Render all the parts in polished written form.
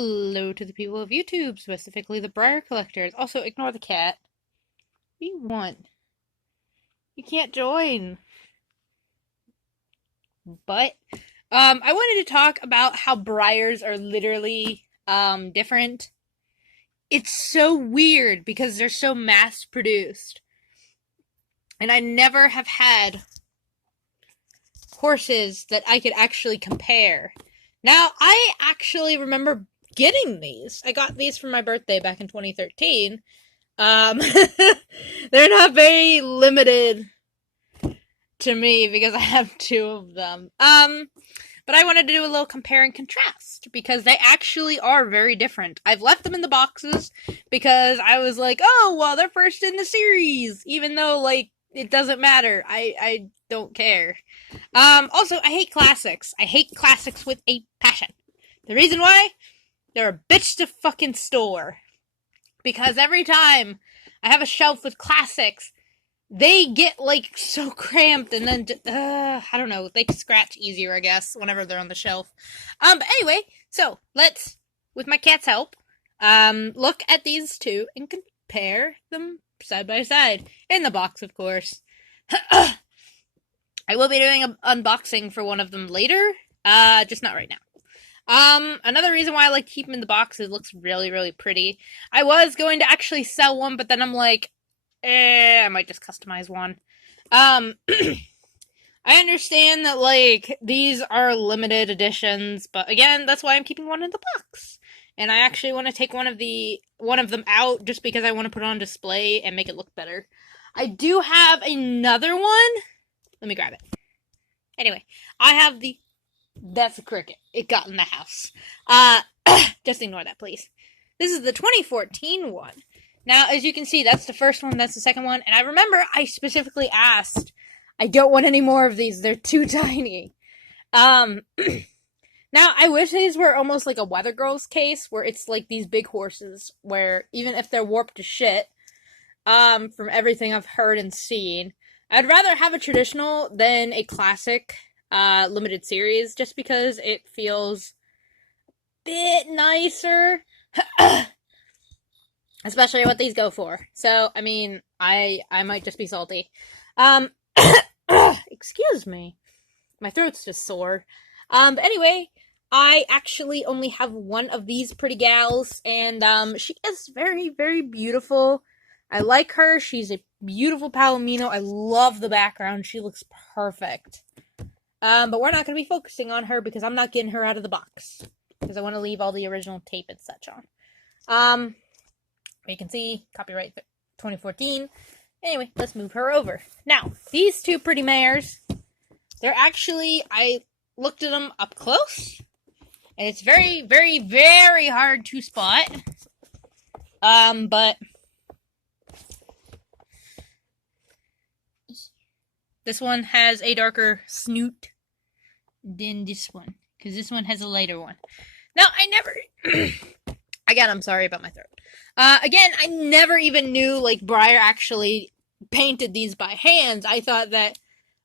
Hello to the people of YouTube, specifically the breyer collectors. Also, ignore the cat. What do you want? You can't join. But, I wanted to talk about how breyers are literally, different. It's so weird because they're so mass-produced. And I never have had horses that I could actually compare. Now, I actually remember getting these. I got these for my birthday back in 2013. They're not very limited to me because I have two of them. But I wanted to do a little compare and contrast because they actually are very different. I've left them in the boxes because I was like, oh, well, they're first in the series, even though, like, it doesn't matter. I don't care. Also, I hate classics. I hate classics with a passion. The reason why? They're a bitch to fucking store. Because every time I have a shelf with classics, they get, like, so cramped and then, I don't know, they scratch easier, I guess, whenever they're on the shelf. But anyway, so, let's, with my cat's help, look at these two and compare them side by side. In the box, of course. I will be doing an unboxing for one of them later, just not right now. Another reason why I like to keep them in the box is it looks really, really pretty. I was going to actually sell one, but then I'm like, I might just customize one. I understand that, like, these are limited editions, but again, that's why I'm keeping one in the box. And I actually want to take one of them out just because I want to put it on display and make it look better. I do have another one. Let me grab it. Anyway, I have that's a cricket. It got in the house. Just ignore that, please. This is the 2014 one. Now, as you can see, that's the first one, that's the second one, and I remember I specifically asked, I don't want any more of these, they're too tiny. Now, I wish these were almost like a Weather Girls case, where it's like these big horses, where even if they're warped to shit, from everything I've heard and seen, I'd rather have a traditional than a classic, limited series, just because it feels a bit nicer. Especially what these go for. So, I mean, I might just be salty. Excuse me. My throat's just sore. But anyway, I actually only have one of these pretty gals, and, she is very, very beautiful. I like her. She's a beautiful Palomino. I love the background. She looks perfect. But we're not going to be focusing on her because I'm not getting her out of the box. Because I want to leave all the original tape and such on. You can see, copyright 2014. Anyway, let's move her over. Now, these two pretty mares, they're actually, I looked at them up close, and it's very, very, very hard to spot. But this one has a darker snoot than this one, because this one has a lighter one. Now, I never, again, I'm sorry about my throat. Again, I never even knew, like, Breyer actually painted these by hands. I thought that,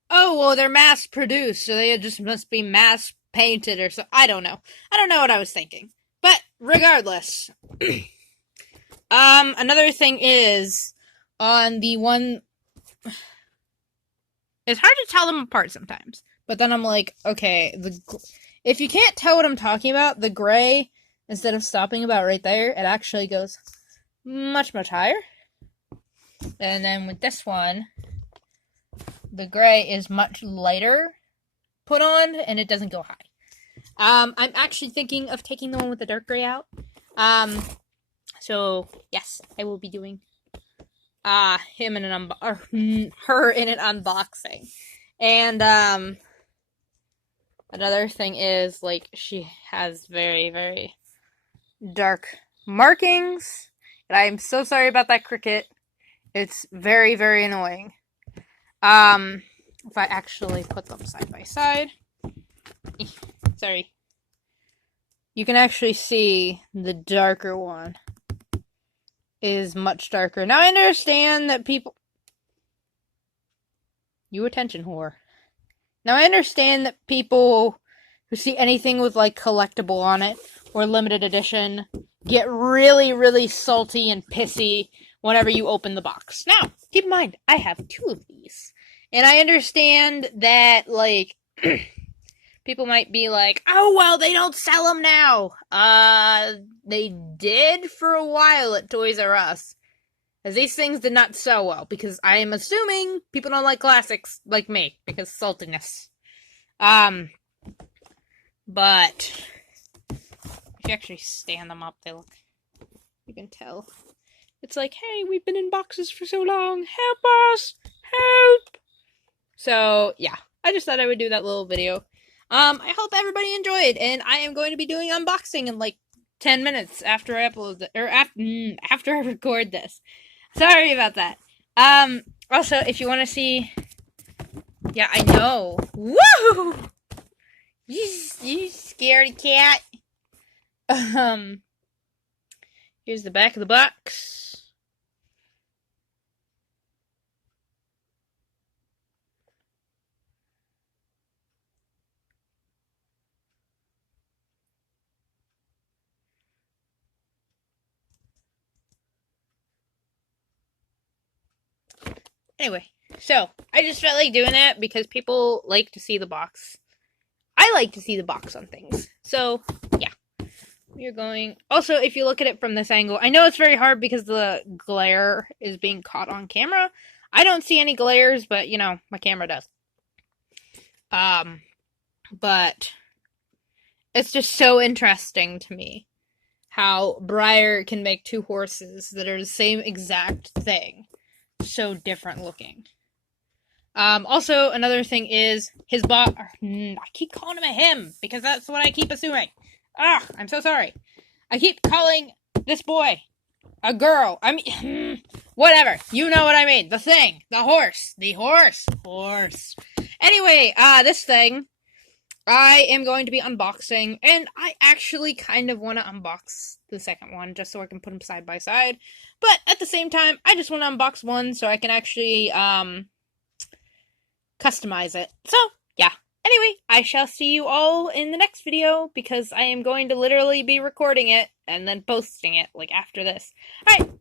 oh, well, they're mass-produced, so they just must be mass-painted or so. I don't know. I don't know what I was thinking. But, regardless. Another thing is, on the one, it's hard to tell them apart sometimes. But then I'm like, okay, if you can't tell what I'm talking about, the gray, instead of stopping about right there, it actually goes much, much higher. And then with this one, the gray is much lighter put on, and it doesn't go high. I'm actually thinking of taking the one with the dark gray out. So, yes, I will be doing, her in an unboxing. And, another thing is, like, she has very, very dark markings. And I am so sorry about that cricket. It's very, very annoying. If I actually put them side by side. Sorry. You can actually see the darker one is much darker. Now I understand that people... You attention whore. Now I understand that people who see anything with, like, collectible on it or limited edition get really, really salty and pissy whenever you open the box. Now, keep in mind, I have 2 of these. And I understand that, like, people might be like, oh, well, they don't sell them now. They did for a while at Toys R Us. As these things did not sell well, because I am assuming people don't like classics like me, because saltiness. But if you actually stand them up, they look, you can tell. It's like, hey, we've been in boxes for so long, help us, help! So, yeah, I just thought I would do that little video. I hope everybody enjoyed, and I am going to be doing unboxing in like 10 minutes after I upload or after I record this. Sorry about that. Also, if you want to see, yeah, I know. Woo! You scaredy cat. Here's the back of the box. Anyway, so I just felt like doing that because people like to see the box. I like to see the box on things. So, yeah. We're going... Also, if you look at it from this angle, I know it's very hard because the glare is being caught on camera. I don't see any glares, but, you know, my camera does. But it's just so interesting to me how Breyer can make 2 horses that are the same exact thing so different looking. Also, another thing is his I keep calling him a him because that's what I keep assuming. I'm so sorry. I keep calling this boy a girl. I mean, whatever. You know what I mean. The thing. The horse. The horse. Horse. Anyway, this thing I am going to be unboxing, and I actually kind of want to unbox the second one just so I can put them side by side. But at the same time, I just want to unbox one so I can actually customize it. So, yeah. Anyway, I shall see you all in the next video because I am going to literally be recording it and then posting it like after this. Alright,